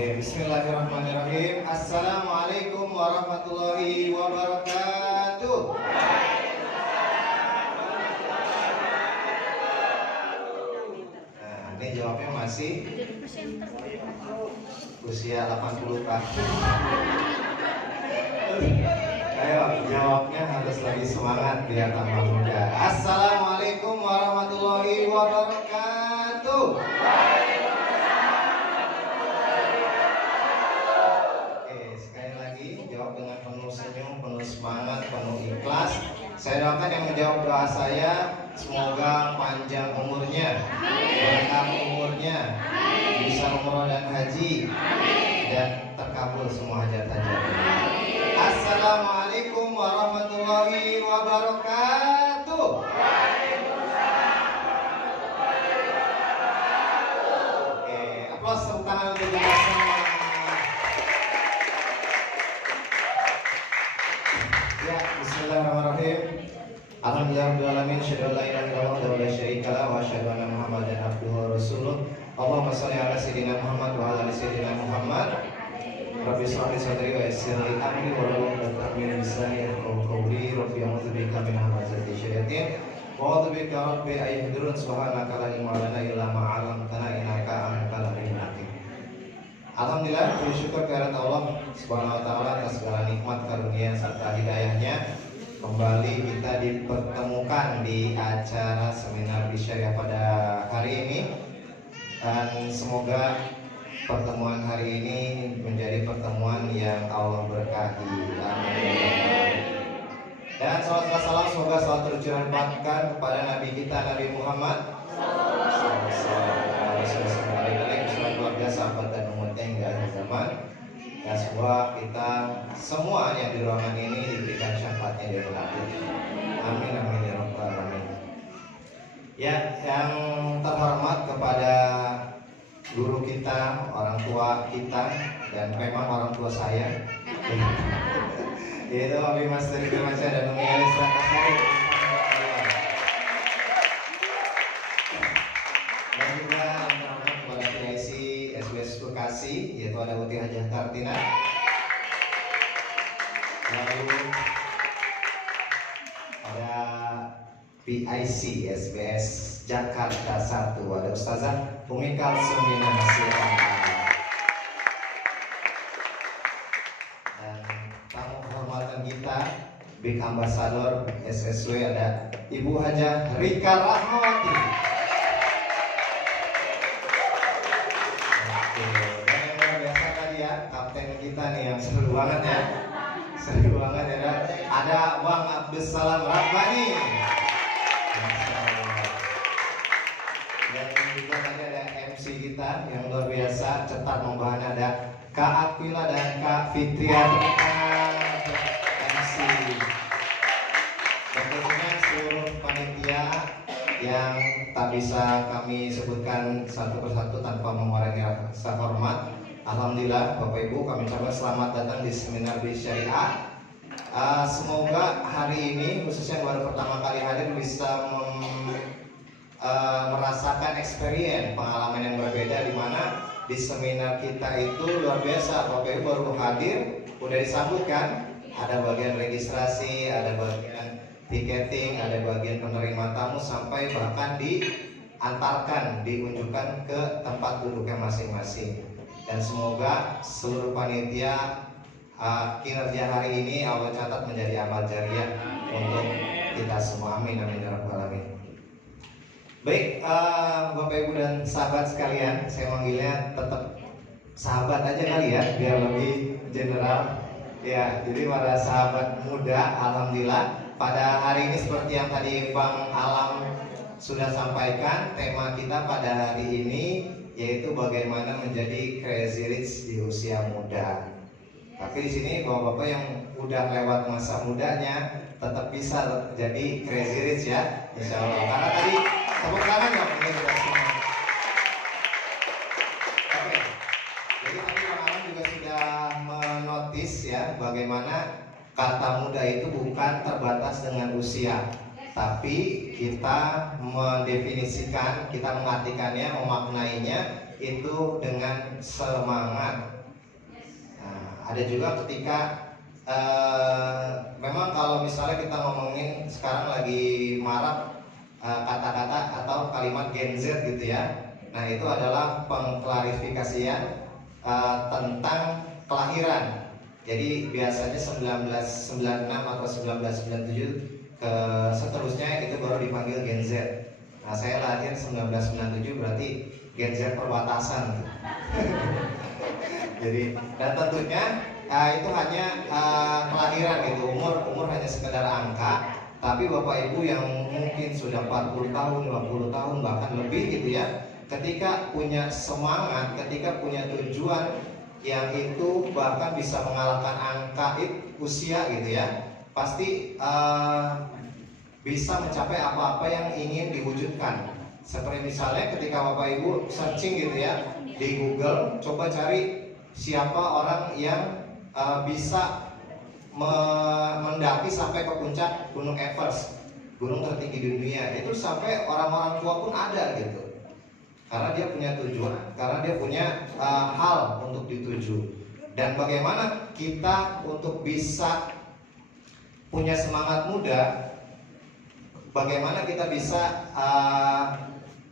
Bismillahirrahmanirrahim. Assalamualaikum warahmatullahi wabarakatuh. Nah, ini jawabnya masih usia 80 tahun. Ayo, jawabnya harus lebih semangat biar tambah muda. Assalamualaikum warahmatullahi wabarakatuh. Jawab dengan penuh senyum, penuh semangat, penuh ikhlas. Saya doakan yang menjawab doa saya, semoga panjang umurnya, berkah umurnya, bisa umroh dan haji, dan terkabul semua hajat-hajat. Assalamualaikum warahmatullahi wabarakatuh. Oke, aplaus tepuk tangan untuk kita semua. Bismillahirrahmanirrahim. Alhamdulillahirrahmanirrahim. Asyhadu an la ilaha illallah wa la syarika lah wa asyhadu anna Muhammadan abduhu wa rasuluh. Allahumma shalli ala sayyidina Muhammad wa ala ali sayyidina Muhammad. Rabbi shrah li sadri wa yassir li amri wa hlul 'uqdatam min lisani yafqahu qawli. Rabbi a'udzu bika min hamazati syayatin wa a'udzu bika rabbi an yahdurun. Subhanaka la ilma lana illa ma 'allamtana innaka antal alimul hakim. Alhamdulillah, bersyukur kehadirat Allah Subhanahu wa taala atas segala nikmat karunia serta hidayahnya. Kembali kita dipertemukan di acara seminar Bisyariah pada hari ini, dan semoga pertemuan hari ini menjadi pertemuan yang Allah berkahi. Amin. Dan salawat dan salam semoga selalu tercurahkan kepada Nabi kita, Nabi Muhammad keluarga, sahabat dan umatnya hingga akhir zaman. Ya, semoga kita semua yang di ruangan ini diberikan syafaatnya di akhirat. Amin amin ya rabbal alamin. Ya, yang terhormat kepada guru kita, orang tua kita, dan memang orang tua saya, yaitu Abi Master Firmansyah dan Umi Elis Rakasari. Dan juga kepada PIC SBS Bekasi, yaitu ada Uti Hajah Kartina. Lalu ada PIC SBS Jakarta 1, ada Ustazah Umi Kalsumina Hasilkan. Dan tamu kehormatan kita, Big Ambassador SSW, ada Ibu Hajah Rika Rahmawati. Kapten kita nih yang seru banget ya, seru banget ya. Ada Bang Abdussalam Rabbani. Dan juga tadi ada MC kita yang luar biasa, cepat membahana, ada Kak Aquila dan Kak Fitria MC. Tentunya seluruh panitia yang tak bisa kami sebutkan satu persatu tanpa mengurangi rasa hormat. Alhamdulillah Bapak Ibu, kami ucapkan selamat datang di seminar Bisyariah. Semoga hari ini, khususnya yang baru pertama kali hadir, bisa merasakan experience, pengalaman yang berbeda, di mana di seminar kita itu luar biasa. Bapak Ibu baru hadir, udah disambut kan? Ada bagian registrasi, ada bagian tiketing, ada bagian penerima tamu, sampai bahkan diantarkan, diunjukkan ke tempat duduknya masing-masing. Dan semoga seluruh panitia kinerja hari ini Allah catat menjadi amal jariah untuk kita semua. Amin amin ya rabbal alamin. Baik, Bapak Ibu dan sahabat sekalian, saya manggilnya tetap sahabat aja kali ya, biar lebih general. Ya, jadi para sahabat muda, alhamdulillah pada hari ini seperti yang tadi Bang Alam sudah sampaikan, tema kita pada hari ini yaitu bagaimana menjadi crazy rich di usia muda. Tapi di sini bapak-bapak yang udah lewat masa mudanya tetap bisa jadi crazy rich ya, insya Allah. Karena tadi tepuk tangan ya, ini sudah semua. Oke, jadi tadi Bang Alam juga sudah menotis ya bagaimana kata muda itu bukan terbatas dengan usia. Tapi kita mendefinisikan, kita mengartikannya, memaknainya itu dengan semangat, Ada juga ketika memang kalau misalnya kita ngomongin sekarang lagi marak kata-kata atau kalimat Gen Z gitu ya. Nah itu adalah pengklarifikasian tentang kelahiran. Jadi biasanya 1996 atau 1997 ke seterusnya itu baru dipanggil Gen Z. Nah saya lahir 1997 berarti Gen Z perbatasan. Jadi dan tentunya itu hanya kelahiran gitu, umur hanya sekedar angka. Tapi Bapak Ibu yang mungkin sudah 40 tahun, 50 tahun bahkan lebih gitu ya, ketika punya semangat, ketika punya tujuan yang itu bahkan bisa mengalahkan angka usia gitu ya, pasti bisa mencapai apa-apa yang ingin diwujudkan. Seperti misalnya ketika Bapak Ibu searching gitu ya di Google, coba cari siapa orang yang bisa mendaki sampai ke puncak Gunung Everest, gunung tertinggi di dunia. Itu sampai orang-orang tua pun ada gitu. Karena dia punya tujuan, karena dia punya hal untuk dituju. Dan bagaimana kita untuk bisa punya semangat muda, bagaimana kita bisa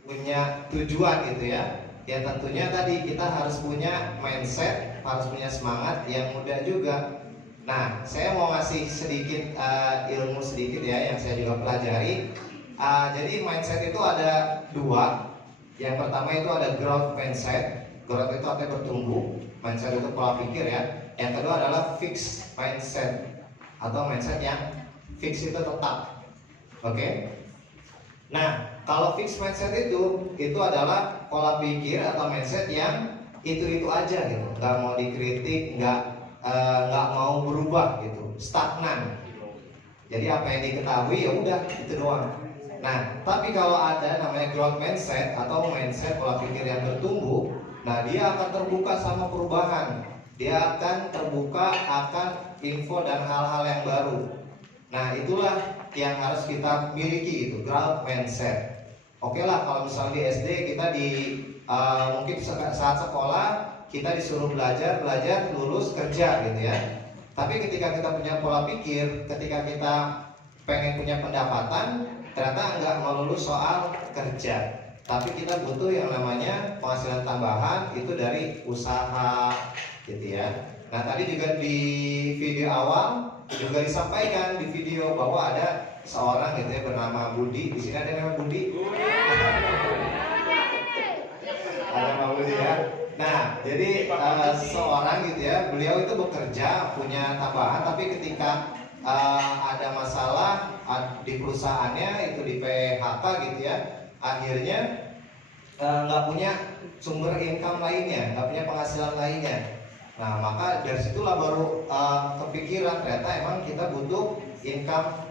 punya tujuan gitu ya. Ya tentunya tadi kita harus punya mindset, harus punya semangat yang muda juga. Nah, saya mau ngasih sedikit ilmu sedikit ya yang saya juga pelajari. Jadi mindset itu ada dua. Yang pertama itu ada growth mindset. Growth itu artinya bertumbuh. Mindset itu pola pikir ya. Yang kedua adalah fixed mindset atau mindset yang fix itu tetap. Oke? Nah, kalau fixed mindset itu adalah pola pikir atau mindset yang itu aja gitu, nggak mau dikritik, nggak mau berubah gitu, stagnan. Jadi apa yang diketahui ya udah itu doang. Nah, tapi kalau ada namanya growth mindset atau mindset pola pikir yang bertumbuh, nah dia akan terbuka sama perubahan, dia akan terbuka akan info dan hal-hal yang baru. Nah, itulah yang harus kita miliki itu growth mindset. Oke lah, kalau misalnya di SD kita mungkin saat sekolah kita disuruh belajar, lulus kerja gitu ya. Tapi ketika kita punya pola pikir, ketika kita pengen punya pendapatan, ternyata nggak melulu soal kerja, tapi kita butuh yang namanya penghasilan tambahan itu dari usaha gitu ya. Nah tadi juga di video awal juga disampaikan di video bahwa ada seorang gitu ya bernama Budi. Di sini ada nama Budi? Ada Pak Budi ya. Nah jadi seorang gitu ya, beliau itu bekerja punya tambahan, tapi ketika ada masalah di perusahaannya itu di PHK gitu ya, akhirnya nggak punya sumber income lainnya, nggak punya penghasilan lainnya. Nah maka dari situlah baru kepikiran ternyata emang kita butuh income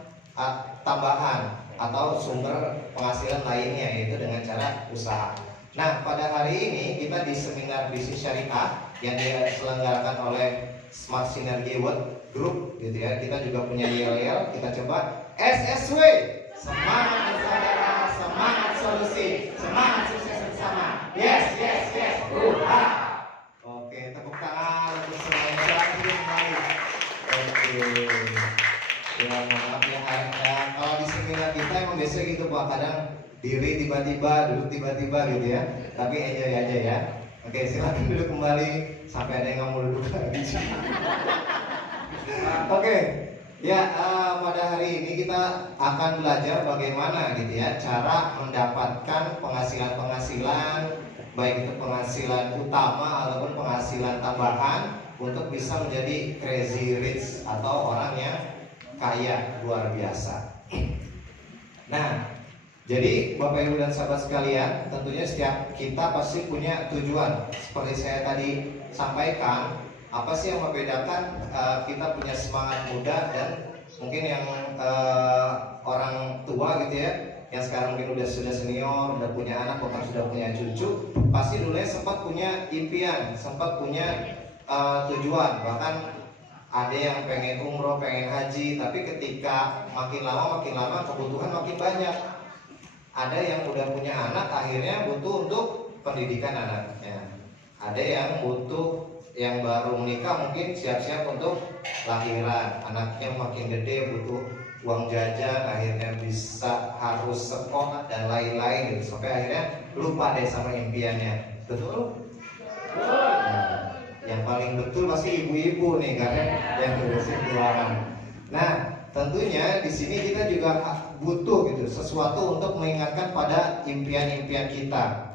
tambahan atau sumber penghasilan lainnya, yaitu dengan cara usaha. Nah pada hari ini kita di seminar bisnis syariah yang diselenggarakan oleh Smart Synergy World Group gitu ya, kita juga punya yel-yel, kita coba SSW, semangat bersaudara, semangat solusi, semangat sukses bersama. Yes. Oke, tepuk tangan untuk semuanya. Kembali. Oke. Ya maaf ya, kalau di seminar kita emang biasa gitu Pak, kadang diri tiba-tiba, duduk tiba-tiba gitu ya. Tapi enjoy aja ya. Oke, silakan duduk kembali sampai ada yang nggak mau duduk lagi. Oke, ya pada hari ini kita akan belajar bagaimana gitu ya cara mendapatkan penghasilan baik itu penghasilan utama ataupun penghasilan tambahan untuk bisa menjadi crazy rich atau orang yang kaya luar biasa. Nah, jadi Bapak Ibu dan sahabat sekalian, tentunya setiap kita pasti punya tujuan. Seperti saya tadi sampaikan, apa sih yang membedakan kita punya semangat muda dan mungkin yang orang tua gitu ya, yang sekarang mungkin sudah senior, udah punya anak, bahkan sudah punya cucu, pasti dulunya sempat punya impian, sempat punya tujuan, bahkan ada yang pengen umroh, pengen haji, tapi ketika makin lama kebutuhan makin banyak. Ada yang udah punya anak, akhirnya butuh untuk pendidikan anaknya. Ada yang butuh yang baru menikah mungkin siap-siap untuk lahiran, anaknya makin gede butuh uang jajan, akhirnya bisa harus sekolah dan lain-lain gitu. Sampai akhirnya lupa deh sama impiannya. Betul? Nah, yang paling betul pasti ibu-ibu nih karena yang ngurusin keuangan. Nah, tentunya di sini kita juga butuh gitu sesuatu untuk mengingatkan pada impian-impian kita.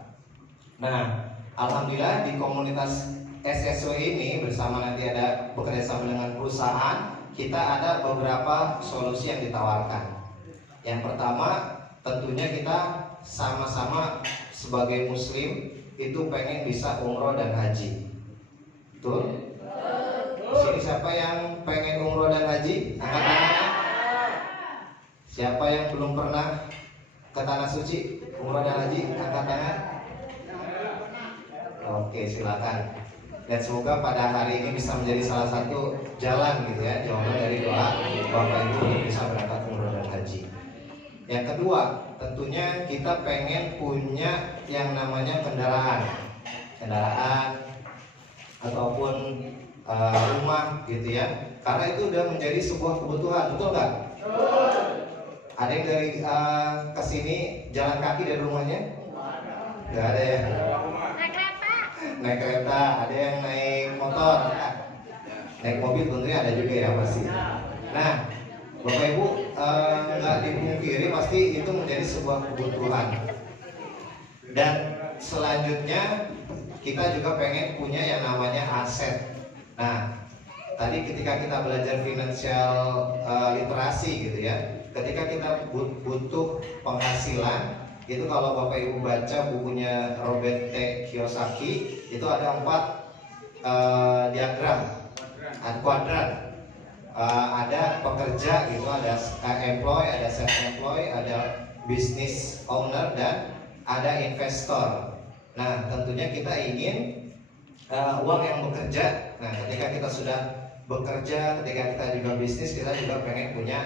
Nah, alhamdulillah di komunitas SSW ini bersama nanti ada bekerjasama dengan perusahaan, kita ada beberapa solusi yang ditawarkan. Yang pertama, tentunya kita sama-sama sebagai muslim itu pengen bisa umroh dan haji. Betul? Di sini siapa yang pengen umroh dan haji? Angkat tangan. Siapa yang belum pernah ke tanah suci umroh dan haji? Angkat tangan. Oke, silakan. Dan semoga pada hari ini bisa menjadi salah satu jalan gitu ya, jawaban dari doa Bapak Ibu untuk bisa berangkat umroh dan haji. Yang kedua, tentunya kita pengen punya yang namanya kendaraan ataupun rumah gitu ya, karena itu udah menjadi sebuah kebutuhan, betul nggak? Ada yang dari kesini jalan kaki dari rumahnya? Nggak ada ya? Naik kereta, ada yang naik motor, naik mobil tentunya ada juga ya pasti. Nah, Bapak Ibu nggak dipungkiri pasti itu menjadi sebuah kebutuhan. Dan selanjutnya kita juga pengen punya yang namanya aset. Nah, tadi ketika kita belajar financial literasi gitu ya, ketika kita butuh penghasilan. Itu kalau Bapak Ibu baca bukunya Robert T. Kiyosaki, itu ada 4 diagram, ada kuadran, ada pekerja gitu, ada employee, ada self-employed, ada business owner, dan ada investor. Nah, tentunya kita ingin uang yang bekerja. Nah, ketika kita sudah bekerja, ketika kita juga bisnis, kita juga pengen punya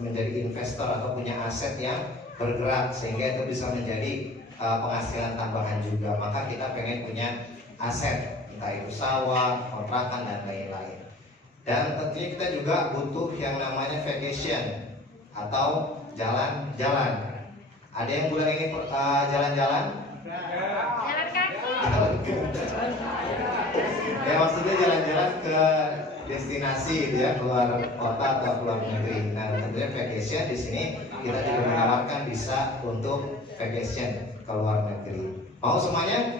menjadi investor atau punya aset yang bergerak sehingga itu bisa menjadi penghasilan tambahan juga. Maka kita pengen punya aset, entah itu sawah, kontrakan dan lain-lain. Dan tentunya kita juga butuh yang namanya vacation atau jalan-jalan. Ada yang bilang ini jalan-jalan? Jalan kaki. Ya maksudnya jalan-jalan ke destinasi gitu ya, keluar kota atau keluar negeri. Nah, tentunya vacation di sini kita juga menawarkan bisa untuk vacation ke luar negeri. Mau semuanya?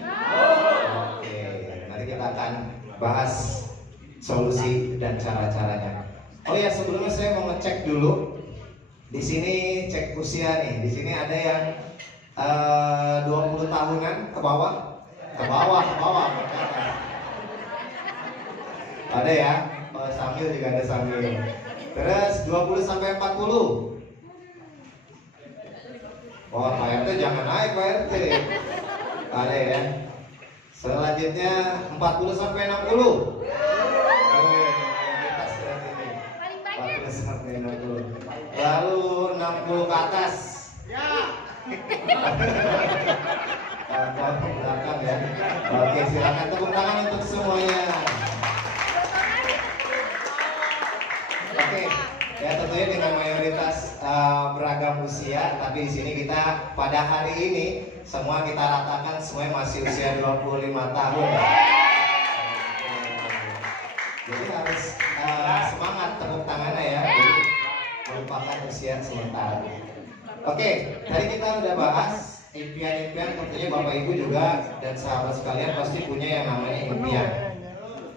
Oke, nanti kita akan bahas solusi dan cara-caranya. Oh ya, sebelumnya saya mau ngecek dulu. Di sini cek usia nih. Di sini ada yang 20 tahunan ke bawah. Ke bawah. Ada ya? Oh, Sambil juga ada Sambil. Terus 20 sampai 40. Oh, Pak RT jangan naik Pak RT. Ada ya? Selanjutnya 40 sampai 60. Paling banyak 40 sampai 60. Lalu 60 ke atas. Ya. Ke belakang ya. Oke, silakan tepuk tangan untuk semuanya. Oke, ya tentunya dengan mayoritas beragam usia, tapi di sini kita pada hari ini semua kita ratakan semuanya masih usia 25 tahun. Jadi harus semangat tepuk tangannya ya. Jadi melupakan usia sementara. Oke, tadi kita udah bahas impian-impian, tentunya Bapak Ibu juga dan sahabat sekalian pasti punya yang namanya impian.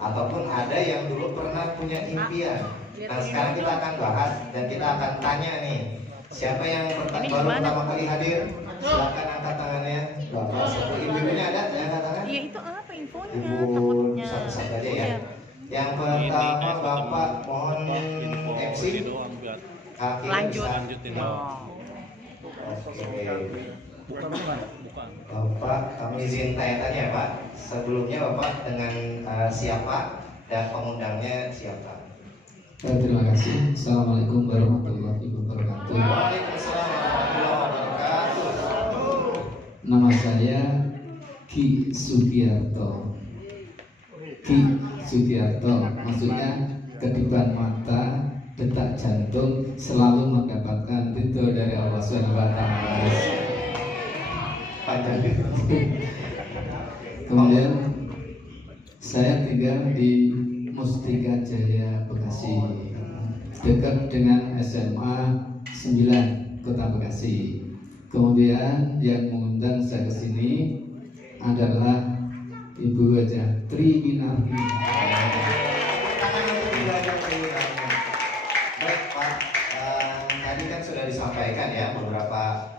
Ataupun ada yang dulu pernah punya impian. Nah, sekarang kita akan bahas dan kita akan tanya nih, siapa yang baru pertama kali hadir? Silakan angkat tangannya. Bapak satu, ibu-ibunya ada yang angkat tangan? Iya, itu apa infonya? Ibu satu-satu aja ya. Yang pertama Bapak mohon MC. Kaki Lanjut. Oke. Bukan. Bapak, kami izin tanya-tanya Pak. Sebelumnya Bapak dengan siapa dan pengundangnya siapa? Terima kasih. Assalamualaikum warahmatullahi wabarakatuh. Waalaikumsalam warahmatullahi wabarakatuh. Nama saya Ki Sugiarto. Ki Sugiarto, maksudnya kedipan mata, detak jantung selalu mendapatkan ridho dari Allah Subhanahu wa Ta'ala. Kemudian saya tinggal di Mustika Jaya, Bekasi, dekat dengan SMA 9 Kota Bekasi. Kemudian yang mengundang saya ke sini adalah Ibu Haja Tri Winarti. Baik Pak, tadi kan sudah disampaikan ya beberapa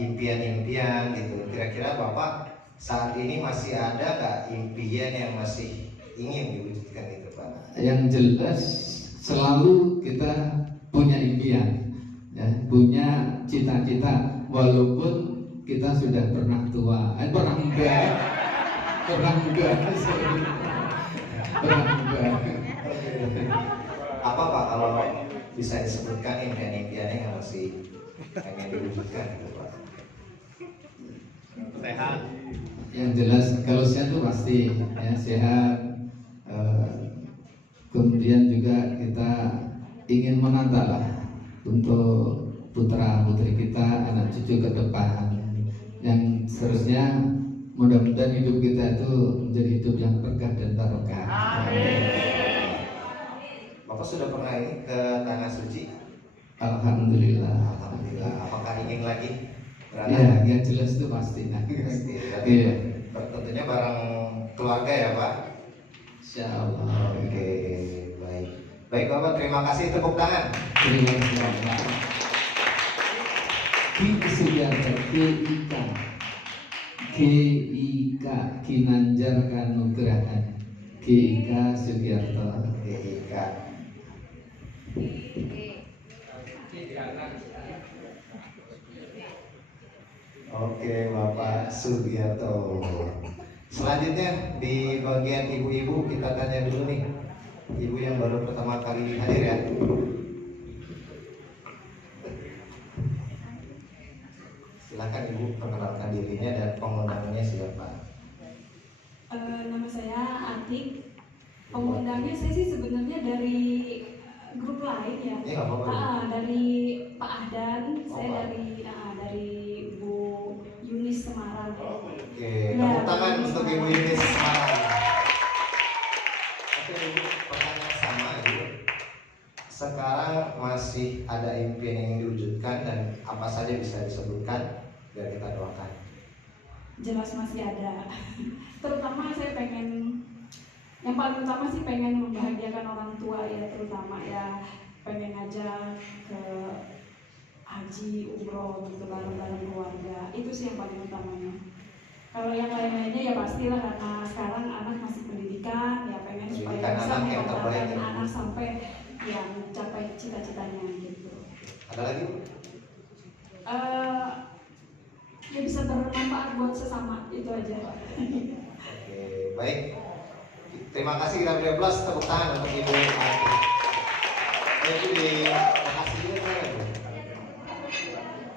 impian-impian gitu. Kira-kira Bapak saat ini masih ada nggak impian yang masih ingin diwujudkan itu Pak? Yang jelas selalu kita punya impian, ya, punya cita-cita, walaupun kita sudah pernah tua, pernah enggak. Apa Pak kalau bisa disebutkan impian-impiannya yang masih pengen diwujudkan gitu Pak? Sehat. Yang jelas kalau sehat itu pasti ya, sehat. Kemudian juga kita ingin menata lah untuk putra putri kita, anak cucu ke depan, yang seterusnya mudah-mudahan hidup kita itu menjadi hidup yang berkah dan barokah. Bapak sudah pernah ini ke Tanah Suci? Alhamdulillah. Alhamdulillah. Apakah ingin lagi? Ya, yang jelas itu pasti. Pasti. Iya. Tentunya bareng keluarga ya Pak. Insya Allah. Oke, baik. Baik Bapak, terima kasih, tepuk tangan. Terima kasih Bapak. Ki Sugiarto, GIK, Ginanjar Kanugrahan, GIK Sugiarto. GIK. Oke Bapak Sugiarto. Selanjutnya di bagian ibu-ibu kita tanya dulu nih, ibu yang baru pertama kali hadir ya. Silakan ibu perkenalkan dirinya dan pengundangnya siapa. Nama saya Atik. Pengundangnya saya sih sebenarnya dari grup lain ya. Nggak apa-apa. Dari Pak Ahdan, saya Pak. dari Bu Yunis Semarang. Oke, Ya, tepuk tangan Yunis untuk Ibu Semarang. Yunis Semarang. Oke Ibu, pertanyaan sama Ibu. Sekarang masih ada impian yang diwujudkan dan apa saja bisa disebutkan biar kita doakan. Jelas masih ada. Terutama saya yang paling utama sih pengen membahagiakan orang tua ya, terutama ya pengen ngajak ke haji, umroh gitu bareng-bareng keluarga. Itu sih yang paling utamanya. Kalau yang lain-lainnya ya pastilah karena sekarang anak masih pendidikan, ya pengen supaya Pendidikan bisa anak yang terbaik mengantarkan ya. anak sampai yang mencapai cita-citanya gitu. Ada lagi Bu? Ya bisa bermanfaat buat sesama, itu aja. Oke, baik. Terima kasih, kita beri aplaus, tepuk tangan untuk Ibu Ati. Ibu di Bekasi juga kan ya Bu?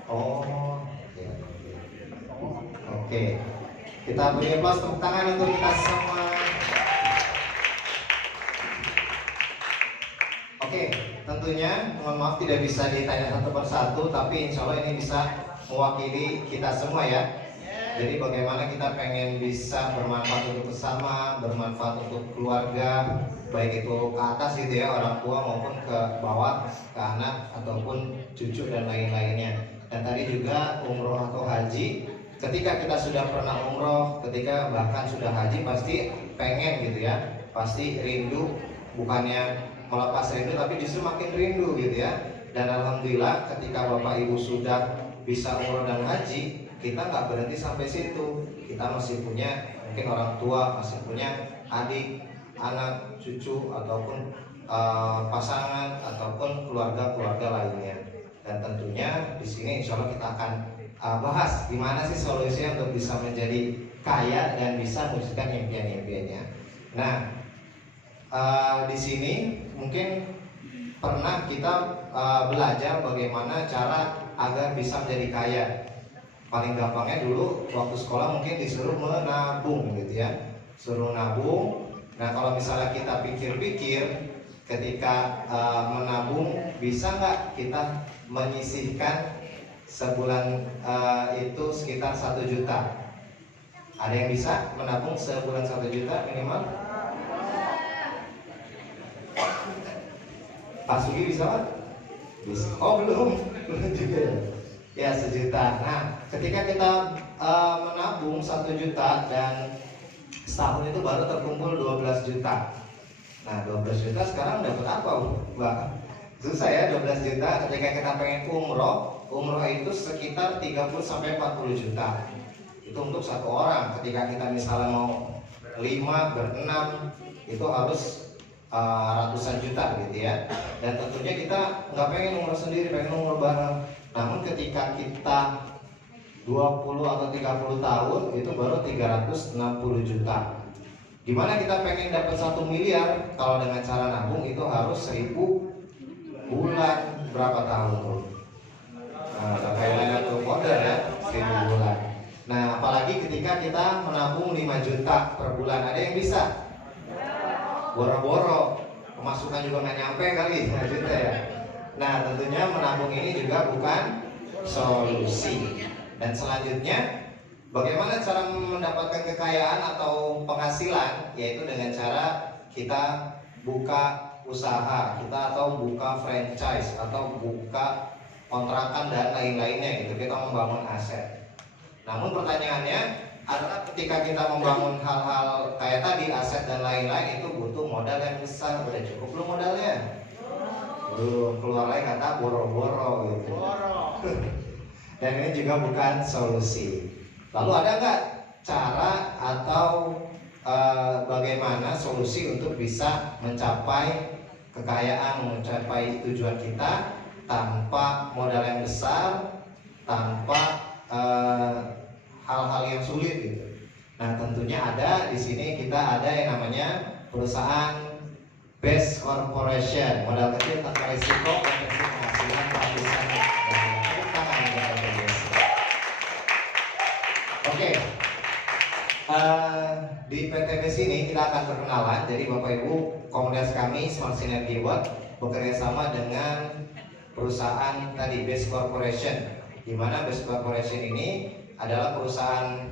Oh, oke. Kita beri aplaus, tepuk tangan untuk kita semua. Oke, tentunya mohon maaf tidak bisa ditanya satu persatu, tapi insya Allah ini bisa mewakili kita semua ya. Jadi bagaimana kita pengen bisa bermanfaat untuk bersama, bermanfaat untuk keluarga, baik itu ke atas gitu ya, orang tua maupun ke bawah, ke anak ataupun cucu dan lain-lainnya. Dan tadi juga umroh atau haji, ketika kita sudah pernah umroh, ketika bahkan sudah haji pasti pengen gitu ya, pasti rindu, bukannya melepas rindu tapi justru makin rindu gitu ya. Dan alhamdulillah ketika Bapak Ibu sudah bisa umroh dan haji, kita nggak berhenti sampai situ. Kita masih punya mungkin orang tua, masih punya adik, anak, cucu ataupun pasangan ataupun keluarga-keluarga lainnya. Dan tentunya di sini insya Allah kita akan bahas gimana sih solusinya untuk bisa menjadi kaya dan bisa mewujudkan impian-impiannya. Nah, di sini mungkin pernah kita belajar bagaimana cara agar bisa menjadi kaya. Paling gampangnya dulu waktu sekolah mungkin disuruh menabung gitu ya, suruh nabung Nah kalau misalnya kita pikir-pikir, ketika menabung, bisa nggak kita menyisihkan sebulan itu sekitar 1 juta? Ada yang bisa menabung sebulan 1 juta minimal? Pak Sugi bisa Pak? Bisa. Oh belum juga ya. Ya 1 juta. Nah ketika kita menabung 1 juta dan setahun itu baru terkumpul 12 juta. Nah 12 juta sekarang dapat apa Mbak? Susah ya 12 juta. Ketika kita pengen umroh itu sekitar 30 sampai 40 juta. Itu untuk satu orang. Ketika kita misalnya mau 5, berenam, itu harus ratusan juta gitu ya. Dan tentunya kita nggak pengen umroh sendiri, pengen umroh bareng. Namun ketika kita 20 atau 30 tahun itu baru 360 juta. Dimana kita pengen dapat 1 miliar, kalau dengan cara nabung itu harus 1000 bulan. Berapa tahun tuh? Nah, kayak Lailatul Qadar ya, 1000 bulan. Nah, apalagi ketika kita menabung 5 juta per bulan, ada yang bisa? Boro-boro, pemasukan juga nggak nyampe kali 5 juta ya. Nah, tentunya menabung ini juga bukan solusi. Dan selanjutnya, bagaimana cara mendapatkan kekayaan atau penghasilan? Yaitu dengan cara kita buka usaha, kita atau buka franchise, atau buka kontrakan dan lain-lainnya gitu. Kita membangun aset. Namun pertanyaannya adalah ketika kita membangun hal-hal kayak tadi, aset dan lain-lain, itu butuh modal yang besar. Udah cukup belum modalnya? Belum. Keluar lagi kata boro-boro gitu. Dan ini juga bukan solusi. Lalu ada nggak cara atau bagaimana solusi untuk bisa mencapai kekayaan, mencapai tujuan kita tanpa modal yang besar, tanpa hal-hal yang sulit gitu. Nah tentunya ada di sini kita ada yang namanya perusahaan Best Corporation, modal kecil tanpa risiko, potensi penghasilan ratusan Oke, di PTBS ini kita akan perkenalan. Jadi Bapak Ibu, komunitas kami Smart Synergy World bekerja sama dengan perusahaan tadi Best Corporation, di mana Best Corporation ini adalah perusahaan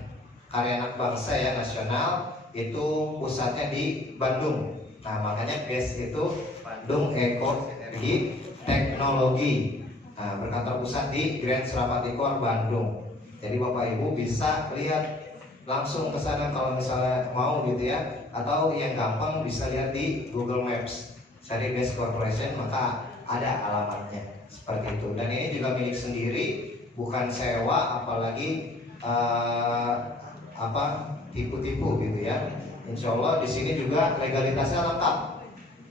karya anak bangsa ya, nasional. Itu pusatnya di Bandung. Nah makanya Best itu Bandung Eko Energi Teknologi. Nah, berkantor pusat di Grand Surapati Core Bandung. Jadi Bapak Ibu bisa lihat langsung ke sana kalau misalnya mau gitu ya, atau yang gampang bisa lihat di Google Maps. Cari Best Corporation maka ada alamatnya seperti itu. Dan ini juga milik sendiri, bukan sewa, apalagi tipu-tipu gitu ya. Insya Allah di sini juga legalitasnya lengkap.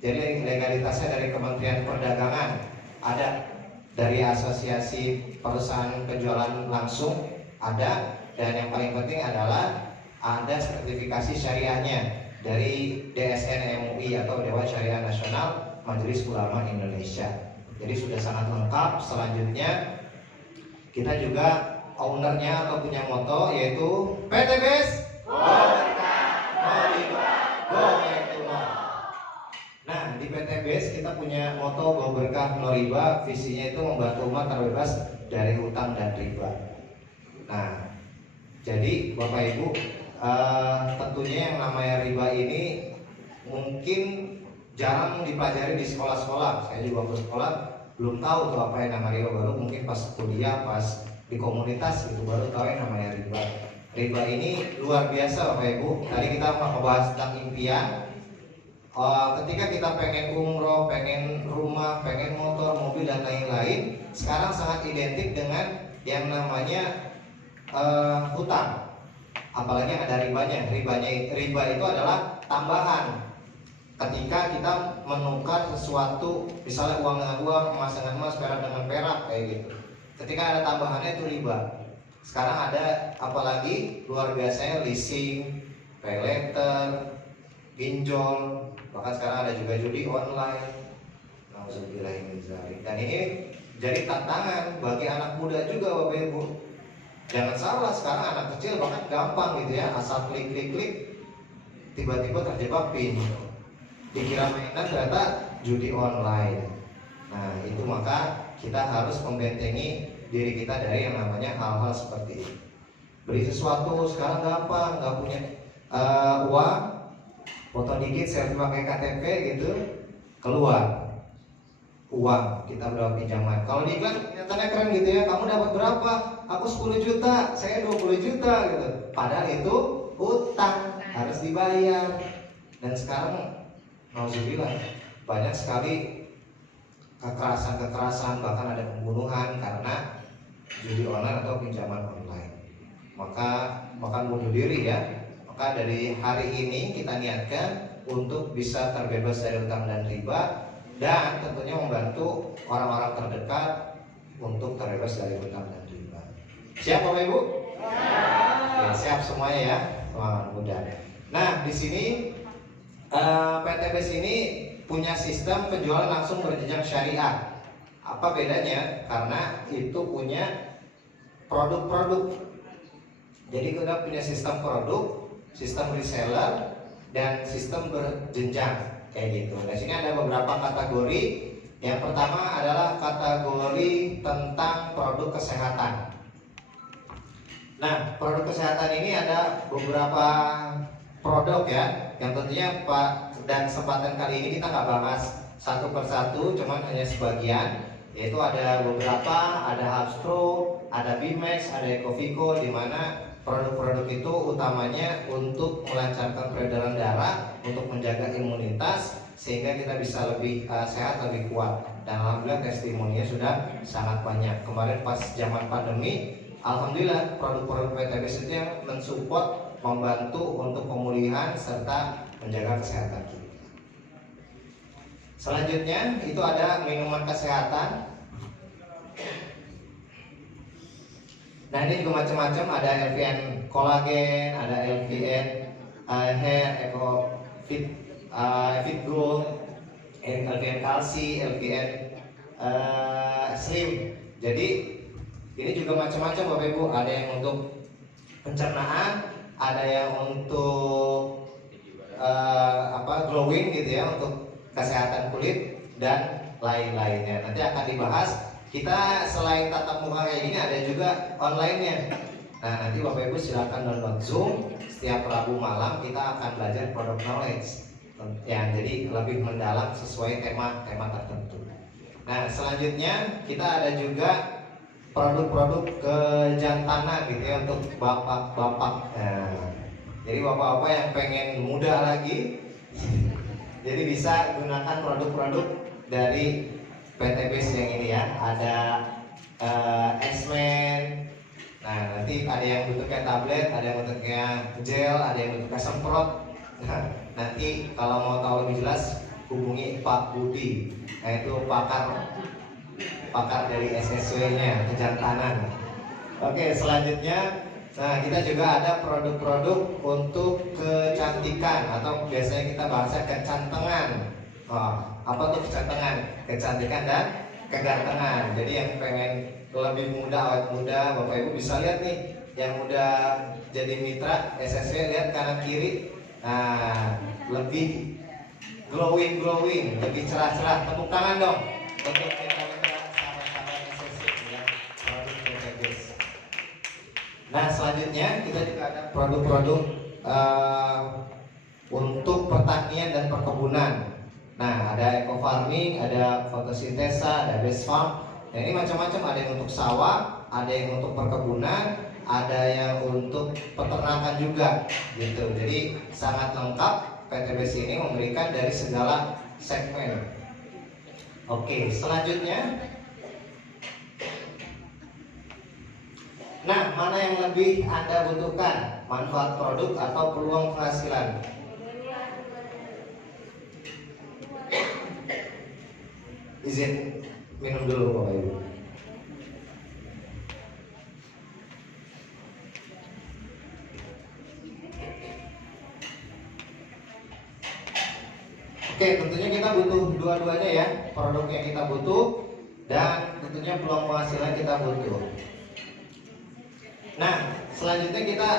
Jadi legalitasnya dari Kementerian Perdagangan, ada dari Asosiasi Perusahaan Penjualan Langsung ada, dan yang paling penting adalah ada sertifikasi syariahnya dari DSN MUI atau Dewan Syariah Nasional Majelis Ulama Indonesia. Jadi sudah sangat lengkap. Selanjutnya kita juga ownernya atau punya moto yaitu PTBS Nah di PTBS kita punya moto Go Berkah No Riba. Visinya itu membantu umat terbebas dari hutang dan riba. Nah, jadi Bapak Ibu, tentunya yang namanya riba ini mungkin jarang dipelajari di sekolah-sekolah. Saya juga waktu sekolah belum tahu tuh apa yang namanya riba, baru mungkin pas kuliah, pas di komunitas itu baru tahu yang namanya riba. Riba ini luar biasa Bapak Ibu. Tadi kita mau bahas tentang impian. Ketika kita pengen umroh, pengen rumah, pengen motor, mobil dan lain-lain, sekarang sangat identik dengan yang namanya hutang, apalagi yang ada ribanya. Riba itu adalah tambahan. Ketika kita menukar sesuatu, misalnya uang dengan uang, emas dengan emas, perak dengan perak, kayak gitu. Ketika ada tambahannya itu riba. Sekarang ada apalagi luar biasanya leasing, pay later, pinjol, bahkan sekarang ada juga judi online. Dan ini jadi tantangan bagi anak muda juga Bapak Ibu. Jangan salah, sekarang anak kecil bahkan gampang gitu ya, asal klik tiba-tiba terjebak PIN. Dikira mainan ternyata judi online. Nah, itu maka kita harus membentengi diri kita dari yang namanya hal-hal seperti ini. Beli sesuatu sekarang gampang, nggak punya uang, foto dikit selfie pakai KTP gitu, keluar uang, kita berapa pinjaman. Kalau di iklan kelihatannya keren gitu ya, kamu dapat berapa? Aku 10 juta, saya 20 juta gitu. Padahal itu utang, harus dibayar. Dan sekarang nauzubillah banyak sekali kekerasan, bahkan ada pembunuhan karena judi online atau pinjaman online. Maka bunuh diri ya. Maka dari hari ini kita niatkan untuk bisa terbebas dari utang dan riba, dan tentunya membantu orang-orang terdekat untuk terbebas dari utang dan riba. Siap Bapak Ibu? Ya, siap semuanya ya. Wah, mudah. Nah, di sini PTBS ini punya sistem penjualan langsung berjenjang syariah. Apa bedanya? Karena itu punya produk-produk. Jadi kita punya sistem produk, sistem reseller, dan sistem berjenjang kayak gitu. Di sini ada beberapa kategori. Yang pertama adalah kategori tentang produk kesehatan. Nah, produk kesehatan ini ada beberapa produk ya, yang tentunya Pak, dan kesempatan kali ini kita nggak bahas satu persatu, cuman hanya sebagian. Yaitu ada beberapa, ada Habstro, ada Bimex, ada Ecovico, di mana produk-produk itu utamanya untuk melancarkan peredaran darah, untuk menjaga imunitas sehingga kita bisa lebih sehat, lebih kuat. Dan alhamdulillah testimoninya sudah sangat banyak. Kemarin pas zaman pandemi, alhamdulillah produk-produk PTBS itu yang mensupport, membantu untuk pemulihan serta menjaga kesehatan kita. Selanjutnya itu ada minuman kesehatan. Nah, ini juga macam-macam, ada LVN kolagen, ada LVN hair, Eco Fit Gold, LVN kalsi, LVN slim. Jadi ini juga macam-macam Bapak Ibu, ada yang untuk pencernaan, ada yang untuk glowing gitu ya, untuk kesehatan kulit dan lain-lainnya. Nanti akan dibahas. Kita selain tatap muka kayak gini ada juga online-nya. Nah, nanti Bapak Ibu silakan download Zoom. Setiap Rabu malam kita akan belajar product knowledge. Ya, jadi lebih mendalam sesuai tema-tema tertentu. Nah, selanjutnya kita ada juga produk-produk kejantanan gitu ya, untuk bapak-bapak. Nah, jadi bapak-bapak yang pengen muda lagi, jadi bisa gunakan produk-produk dari PTBS yang ini ya. Ada X-Men. Nah, nanti ada yang bentuknya tablet, ada yang bentuknya gel, ada yang bentuknya semprot. Nah, nanti kalau mau tahu lebih jelas hubungi Pak Budi. Nah, itu pakar dari SSW-nya, kejantanan. Oke, selanjutnya, nah kita juga ada produk-produk untuk kecantikan, atau biasanya kita bahasnya kecantengan. Apa tuh kecantengan? Kecantikan dan kegantengan. Jadi yang pengen lebih muda, awet muda, Bapak Ibu bisa lihat nih, yang udah jadi mitra SSW, lihat kanan kiri. Nah, lebih glowing, lebih cerah-cerah. Tepuk tangan dong untuk mitra-mitra sahabat-sahabat SSW ya, produk PTBS. Nah, selanjutnya kita juga ada produk-produk untuk pertanian dan perkebunan. Nah, ada eco farming, ada fotosintesa, ada base farm. Nah, ini macam-macam, ada yang untuk sawah, ada yang untuk perkebunan, ada yang untuk peternakan juga gitu. Jadi sangat lengkap. PTBS ini memberikan dari segala segmen. Oke, selanjutnya. Nah, mana yang lebih Anda butuhkan? Manfaat produk atau peluang penghasilan? Izin minum dulu Bapak Ibu. Oke, tentunya kita butuh dua-duanya ya. Produk yang kita butuh dan tentunya peluang penghasilan kita butuh. Nah, selanjutnya kita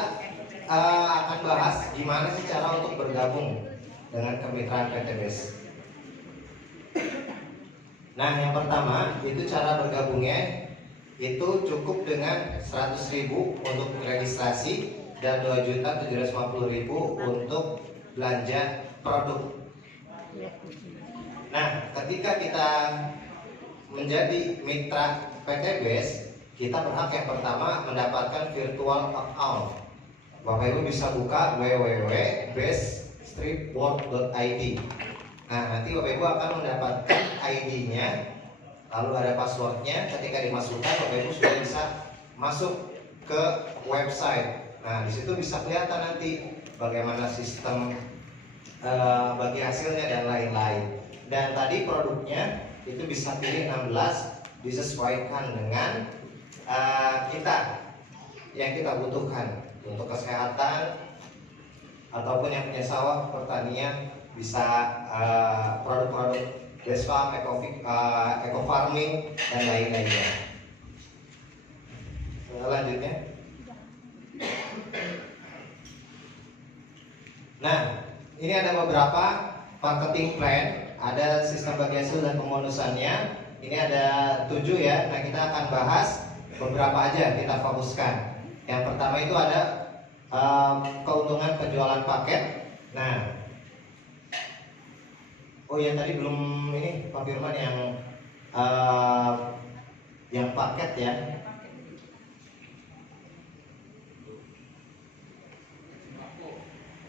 akan bahas gimana sih cara untuk bergabung dengan kemitraan PTBS. Nah, yang pertama itu cara bergabungnya itu cukup dengan 100.000 untuk registrasi dan 2.750.000 untuk belanja produk. Nah, ketika kita menjadi mitra PTBS, kita berhak yang pertama mendapatkan virtual account. Bapak Ibu bisa buka www.beststripworld.id. Nah, nanti Bapak Ibu akan mendapatkan ID-nya, lalu ada passwordnya. Ketika dimasukkan, Bapak Ibu sudah bisa masuk ke website. Nah, di situ bisa kelihatan nanti bagaimana sistem bagi hasilnya dan lain-lain. Dan tadi produknya itu bisa pilih 16, disesuaikan dengan kita yang kita butuhkan untuk kesehatan ataupun yang punya sawah pertanian bisa produk-produk best farm, eco farming dan lain-lainnya. Selanjutnya, nah ini ada beberapa marketing plan, ada sistem bagi hasil dan pembonusannya. Ini ada 7 ya. Nah, kita akan bahas beberapa aja, kita fokuskan. Yang pertama itu ada keuntungan penjualan paket. Nah, oh ya tadi belum ini Pak Firman yang paket ya.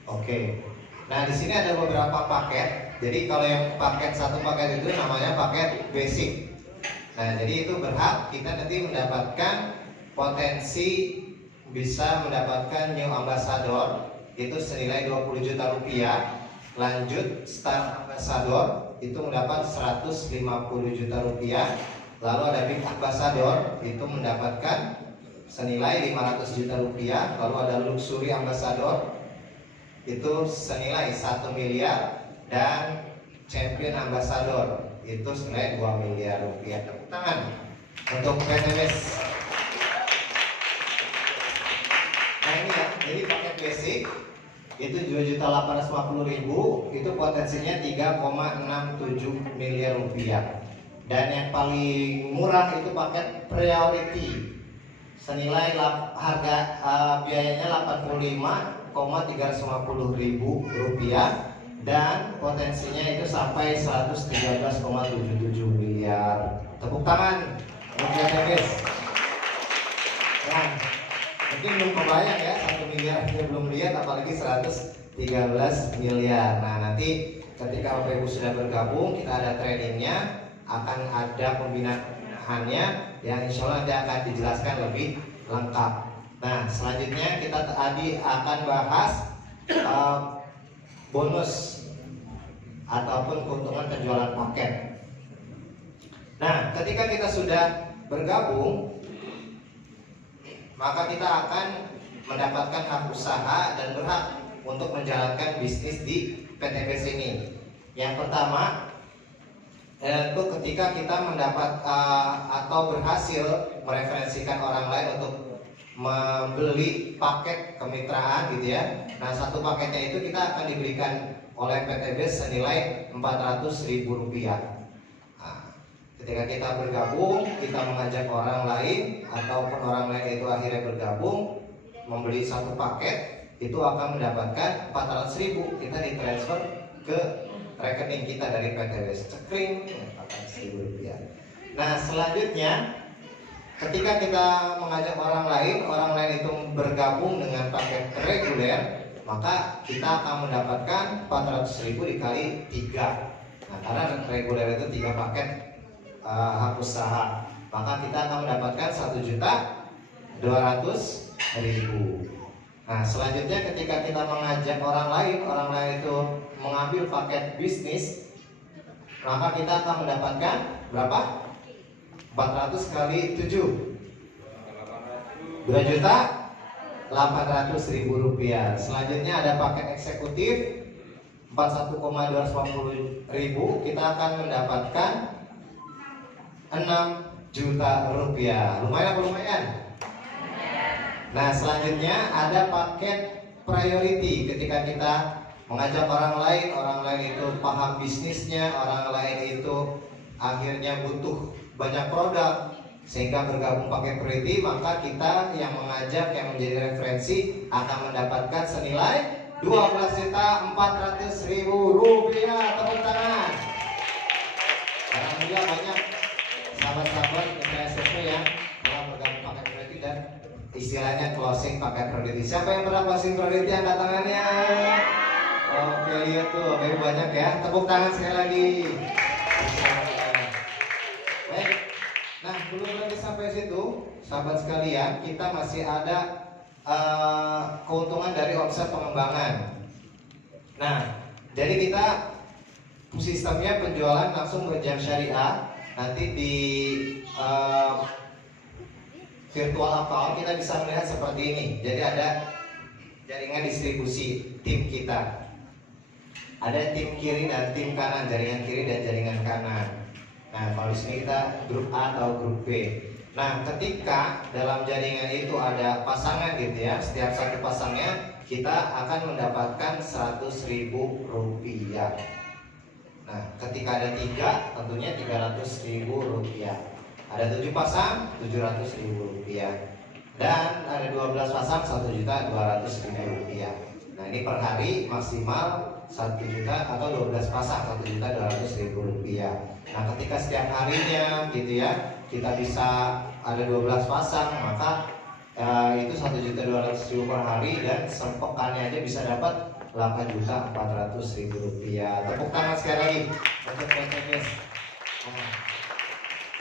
Oke. Nah, di sini ada beberapa paket. Jadi kalau yang satu paket itu namanya paket basic. Nah, jadi itu berhak kita nanti mendapatkan potensi bisa mendapatkan new ambassador itu senilai 20 juta rupiah. Lanjut star ambassador itu mendapat 150 juta rupiah. Lalu ada big ambassador itu mendapatkan senilai 500 juta rupiah. Lalu ada luxury ambassador itu senilai 1 miliar dan champion ambassador itu senilai 2 miliar rupiah. Tepuk tangan untuk PTBS. Nah ini ya, jadi paket basic itu 2.850.000 itu potensinya 3,67 miliar rupiah. Dan yang paling murah itu paket priority senilai harga biayanya 85,350.000 rupiah dan potensinya itu sampai 113,77 miliar. Tepuk tangan untuk PTBS. Nah, mungkin belum kebayang ya 1 miliar dia belum lihat, apalagi 113 miliar. Nah, nanti ketika Bapak Ibu sudah bergabung, kita ada trainingnya, akan ada pembinaannya yang insya Allah nanti akan dijelaskan lebih lengkap. Nah, selanjutnya kita tadi akan bahas bonus ataupun keuntungan penjualan paket. Nah, ketika kita sudah bergabung, maka kita akan mendapatkan hak usaha dan berhak untuk menjalankan bisnis di PTBS ini. Yang pertama, itu ketika kita mendapat atau berhasil mereferensikan orang lain untuk membeli paket kemitraan gitu ya. Nah, satu paketnya itu kita akan diberikan oleh PTBS senilai 400.000 rupiah. Nah, ketika kita bergabung, kita mengajak orang lain ataupun orang lain itu akhirnya bergabung membeli satu paket, itu akan mendapatkan 400.000. Kita ditransfer ke rekening kita dari PTBS, cekring 400.000 rupiah. Nah, selanjutnya ketika kita mengajak orang lain itu bergabung dengan paket reguler, maka kita akan mendapatkan 400.000 dikali 3. Nah, karena reguler itu 3 paket hak usaha, maka kita akan mendapatkan 1.200.000. Nah, selanjutnya ketika kita mengajak orang lain itu mengambil paket bisnis, maka kita akan mendapatkan berapa? 400 kali 7, 2.800.000 rupiah. Selanjutnya ada paket eksekutif 41,250.000, kita akan mendapatkan 6 juta rupiah. Lumayan apa lumayan? Nah, selanjutnya ada paket priority ketika kita mengajak orang lain itu paham bisnisnya, orang lain itu akhirnya butuh banyak produk sehingga bergabung pakai priority, maka kita yang mengajak, yang menjadi referensi akan mendapatkan senilai 12.400.000 rupiah. Tepuk tangan. Alhamdulillah banyak sahabat-sahabat SSP yang telah bergabung pakai priority dan istilahnya closing pakai priority. Siapa yang pernah closing priority, angkat tangannya? Oke, lihat tuh, oke, banyak ya. Tepuk tangan sekali lagi. Baik. Nah, belum lagi sampai situ, sahabat sekalian, kita masih ada keuntungan dari omset pengembangan. Nah, jadi kita sistemnya penjualan langsung berjam syariah. Nanti di virtual account kita bisa melihat seperti ini. Jadi ada jaringan distribusi tim kita. Ada tim kiri dan tim kanan, jaringan kiri dan jaringan kanan. Nah, kalau di sini kita grup A atau grup B. Nah, ketika dalam jaringan itu ada pasangan gitu ya, setiap satu pasangnya kita akan mendapatkan 100.000 rupiah. Nah, ketika ada 3, tentunya 300.000 rupiah. Ada 7 pasang, 700.000 rupiah. Dan ada 12 pasang, 1.200.000 rupiah. Nah, ini per hari maksimal 1 juta atau 12 pasang 1.200.000 rupiah. Nah, ketika setiap harinya gitu ya kita bisa ada 12 pasang, maka itu 1.200.000 per hari dan sepekannya aja bisa dapat 8.400.000 rupiah. Tepuk tangan sekali lagi untuk guys. Nah,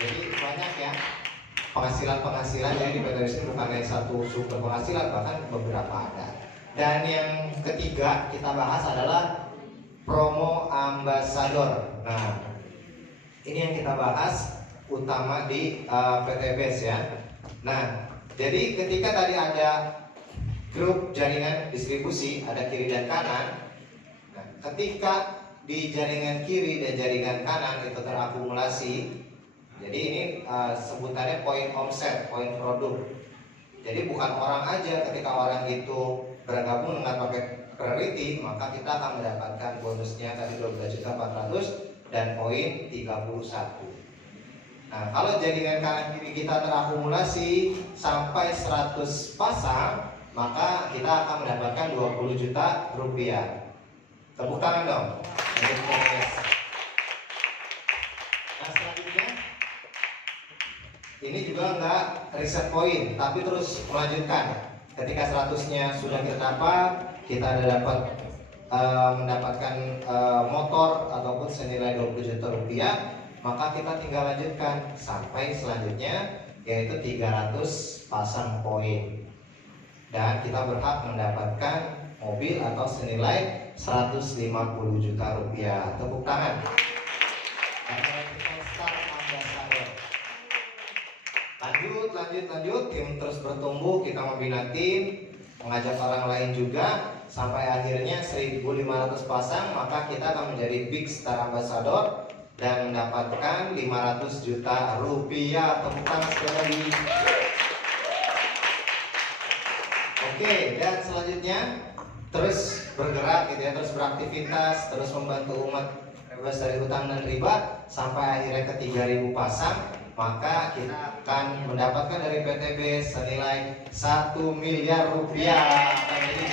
jadi banyak ya penghasilan. Jadi di PTBS ini bukan hanya satu sumber penghasilan, bahkan beberapa ada. Dan yang ketiga kita bahas adalah promo ambasador. Nah, ini yang kita bahas utama di PTBS ya. Nah, jadi ketika tadi ada grup jaringan distribusi, ada kiri dan kanan. Nah, ketika di jaringan kiri dan jaringan kanan itu terakumulasi, jadi ini sebutannya poin omset, poin produk. Jadi bukan orang aja, ketika orang itu bergabung dengan paket priority, maka kita akan mendapatkan bonusnya tadi 12.400.000 dan poin 31. Nah, kalau jaringan kanan kiri kita terakumulasi sampai 100 pasang, maka kita akan mendapatkan 20 juta rupiah. Tepuk tangan dong. Nah, selanjutnya ini juga enggak reset poin, tapi terus melanjutkan. Ketika 100-nya sudah kita dapat, kita ada dapat mendapatkan motor ataupun senilai 20 juta rupiah, maka kita tinggal lanjutkan sampai selanjutnya yaitu 300 pasang poin. Dan kita berhak mendapatkan mobil atau senilai 150 juta rupiah. Tepuk tangan. Lanjut, tim terus bertumbuh, kita membina tim, mengajak orang lain juga sampai akhirnya 1.500 pasang, maka kita akan menjadi Big Star Ambassador dan mendapatkan 500 juta rupiah. Tepuk tangan sekali lagi. Oke, dan selanjutnya terus bergerak gitu ya, terus beraktivitas, terus membantu umat bebas dari hutang dan riba sampai akhirnya ke 3.000 pasang, maka kita akan mendapatkan dari PTB senilai 1 miliar rupiah. Jadi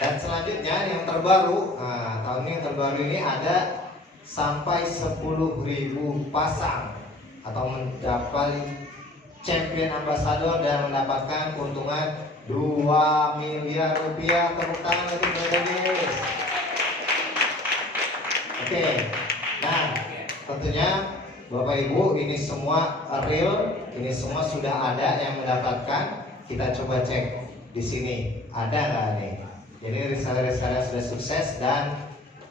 dan selanjutnya yang terbaru, nah, tahun ini yang terbaru ini ada sampai 10.000 pasang atau mendapat champion ambassador dan mendapatkan keuntungan 2 miliar rupiah. Tepuk tangan untuk PTB. Oke. Nah, tentunya Bapak Ibu, ini semua real, ini semua sudah ada yang mendapatkan. Kita coba cek di sini, ada nggak nih? Jadi reseller-reseller sudah sukses, dan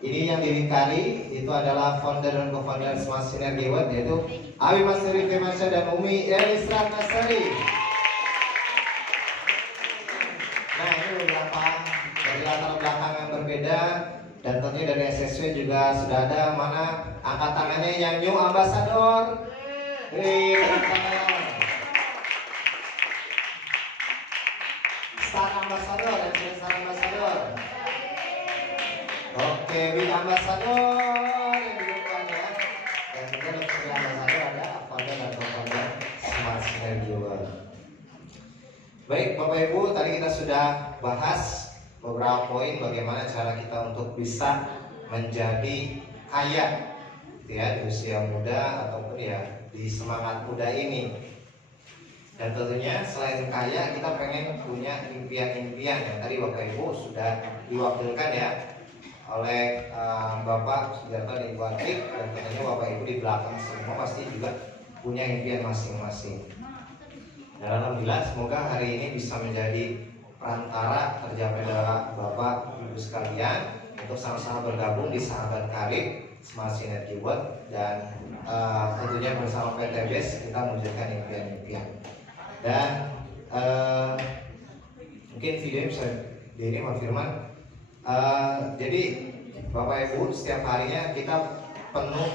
ini yang dilingkari itu adalah founder dan co-founder Smart Synergy Web, yaitu Abi Masri Firmansyah dan Umi Elisra Nasari. Nah, ini beberapa dari latar belakang yang berbeda. Dan tentunya dari SSW juga sudah ada. Mana angkat tangannya yang new ambassador? Synergy World. Baik Bapak Ibu, tadi kita sudah bahas beberapa poin bagaimana cara kita untuk bisa menjadi kaya ya di usia muda ataupun ya di semangat muda ini. Dan tentunya selain kaya kita pengen punya impian-impian yang tadi Bapak Ibu sudah diwakilkan ya oleh Bapak Sujarto dan Ibu Atik, dan tentunya Bapak Ibu di belakang semua pasti juga punya impian masing-masing. Dan alhamdulillah semoga hari ini bisa menjadi perantara tercapai Bapak Ibu sekalian untuk sama-sama bergabung di Sahabat Karib Smart Synergy World, dan tentunya bersama PTBS kita mewujudkan impian-impian. Dan mungkin video bisa ini Mas Firman. Jadi Bapak Ibu setiap harinya kita penuh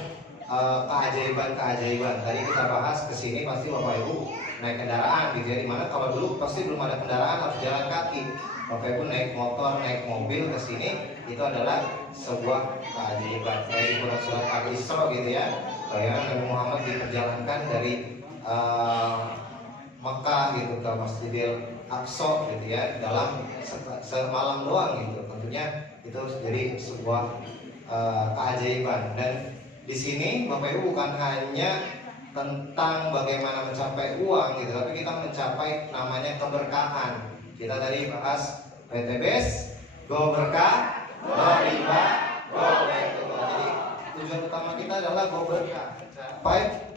keajaiban-keajaiban. Tadi kita bahas kesini pasti Bapak Ibu naik kendaraan gitu ya, dimana kalau dulu pasti belum ada kendaraan, harus jalan kaki. Bapak Ibu naik motor, naik mobil ke sini, itu adalah sebuah keajaiban. Kayak di Quran surat Al-Isra gitu ya, kayak Nabi Muhammad diperjalankan dari Mekah gitu ke Masjidil Aqsa gitu ya, dalam semalam doang gitu. Tentunya itu jadi sebuah keajaiban. Dan di sini Bapak Ibu bukan hanya tentang bagaimana mencapai uang gitu, tapi kita mencapai namanya keberkahan. Kita tadi bahas PTBS, go berkah, go riba, go beto. Jadi tujuan utama kita adalah go berkah, mencapai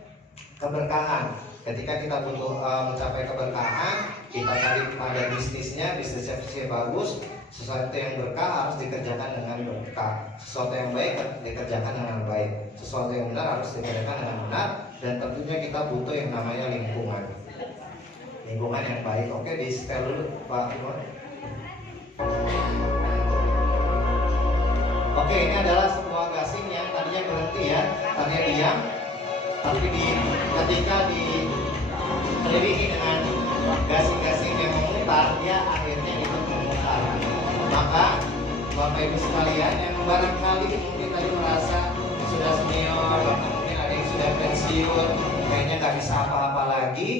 keberkahan. Ketika kita butuh mencapai keberkahan, kita tadi pada bisnisnya bagus, sesuatu yang berkah harus dikerjakan dengan berkah, sesuatu yang baik dikerjakan dengan baik, sesuatu yang benar harus dikerjakan dengan benar, dan tentunya kita butuh yang namanya lingkungan yang baik. Oke, di setel dulu Pak Imon. Oke, ini adalah sebuah gasing yang tadinya berhenti ya, tadinya diam, tapi ketika dikelilingi dengan gasing-gasing yang memutar, dia akhirnya ikut memutar. Maka Bapak Ibu sekalian yang barangkali mungkin tadi merasa sudah senior, bahkan mungkin ada yang sudah pensiun, kayaknya nggak bisa apa-apa lagi,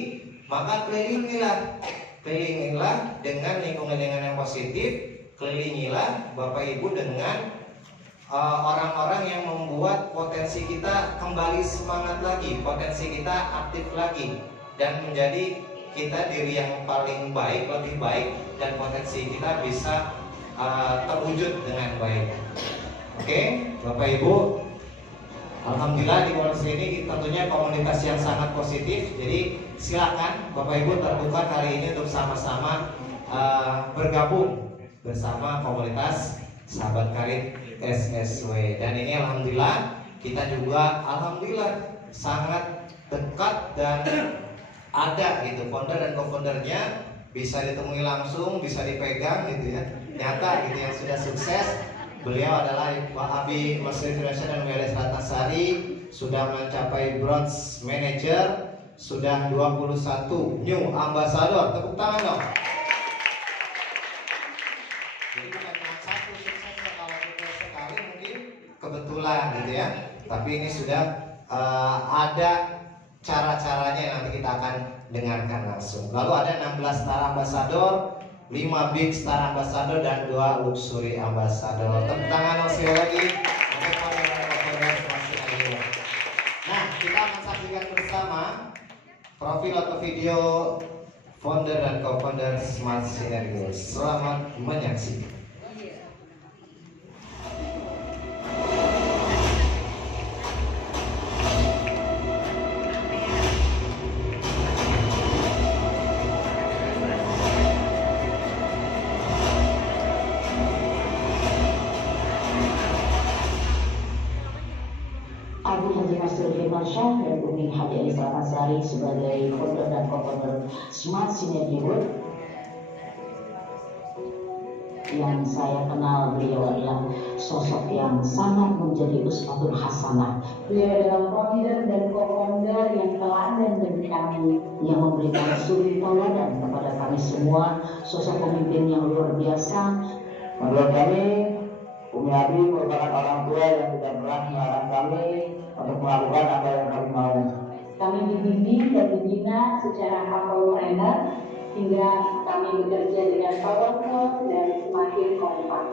maka kelilingilah dengan lingkungan yang positif. Kelilingilah Bapak Ibu dengan orang-orang yang membuat potensi kita kembali semangat lagi, potensi kita aktif lagi, dan menjadi kita diri yang paling baik, lebih baik, dan potensi kita bisa terwujud dengan baik. Oke, Bapak Ibu, alhamdulillah di komunitas ini tentunya komunitas yang sangat positif. Jadi silakan Bapak Ibu terbuka hari ini untuk sama-sama bergabung bersama komunitas Sahabat Karib SSW. Dan ini alhamdulillah kita juga alhamdulillah sangat dekat dan ada gitu founder dan co-foundernya, bisa ditemui langsung, bisa dipegang gitu ya, nyata gitu yang sudah sukses. Beliau adalah Pak Abi Masri Firasya dan Wilayah Ratnasari, sudah mencapai bronze manager, sudah 21 new ambassador. Tepuk tangan dong. Jadi bukan cuma satu suksesnya, kalau sukses sekali mungkin kebetulan gitu ya, tapi ini sudah ada cara-caranya yang nanti kita akan dengarkan langsung. Lalu ada 16 star ambassador, 5 big star ambassador, dan 2 luxury ambassador. Tepuk tangan sekali lagi untuk para masih ada. Nah, kita akan saksikan bersama profil atau video founder dan co-founder Smart Synergy. Selamat menyaksikan. Abu Haji Masrur Firman Syah dan Umi Haji Anissa Ratnasari sebagai founder dan co-founder Smart Synergy World. Yang saya kenal beliau adalah sosok yang sangat menjadi uswatun hasanah. Beliau adalah founder dan co-founder yang teladan bagi kami, yang memberikan suri tauladan kepada kami semua, sosok pemimpin yang luar biasa. Menurut kami, Umi Abi merupakan orang tua yang tidak pernah melarang kami untuk melakukan apa yang kami mau. Kami dibimbing dan dibina secara humble-trainer hingga kami bekerja dengan powerful dan semakin kompak.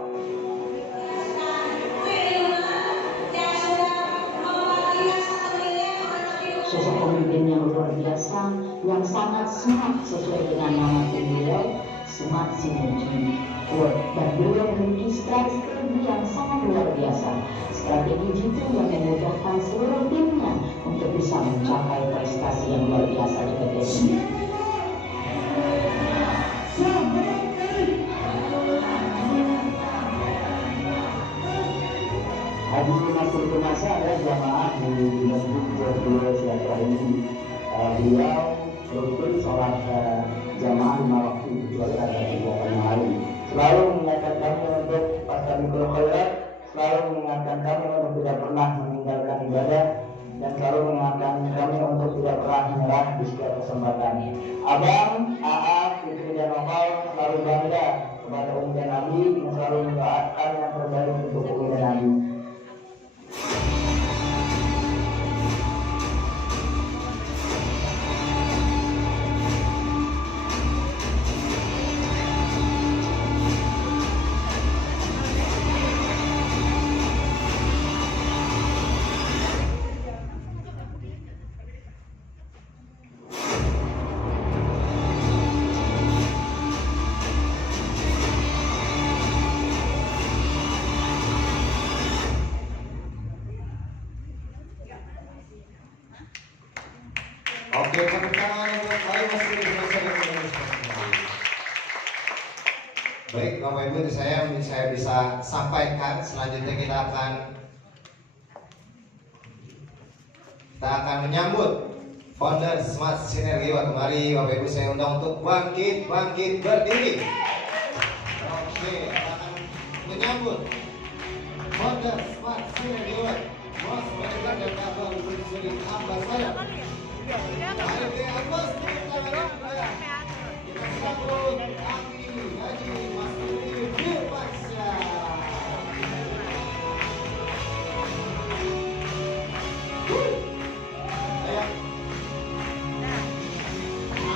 Sosok pemimpin yang luar biasa, yang sangat smart sesuai dengan nama beliau, Smart Synergy. Dan beliau memiliki strategi yang sangat luar biasa. Strategi jitu yang memudahkan seluruh timnya untuk bisa mencapai prestasi yang luar biasa di PT ini. Haji Nasir Tunasa adalah jamaah di Masjid Jabir Siatura ini. Beliau rutin sholat jamaah 5 waktu kecuali ada kegiatan yang lain. Selalu mengingatkan kami untuk fastabiqul khairat, selalu mengingatkan kami untuk tidak pernah meninggalkan ibadah, dan selalu mengingatkan kami untuk tidak pernah menyerah di setiap kesempatan. Abang, AA, Fitri dan Nopal selalu bangga kepada Umi dan Abi yang selalu mendoakan yang terbaik untuk Umi dan Abi. Oke, tepuk tangan untuk Bapak Masri Baik, Bapak Ibu, saya bisa sampaikan. Selanjutnya kita akan menyambut founder Smart Synergy. Mari Bapak Ibu saya undang untuk bangkit berdiri. Oke, kita akan menyambut founder Smart Synergy, Bos Manajer dan Kapal Bersuri Ambassador. Ayo, Bos.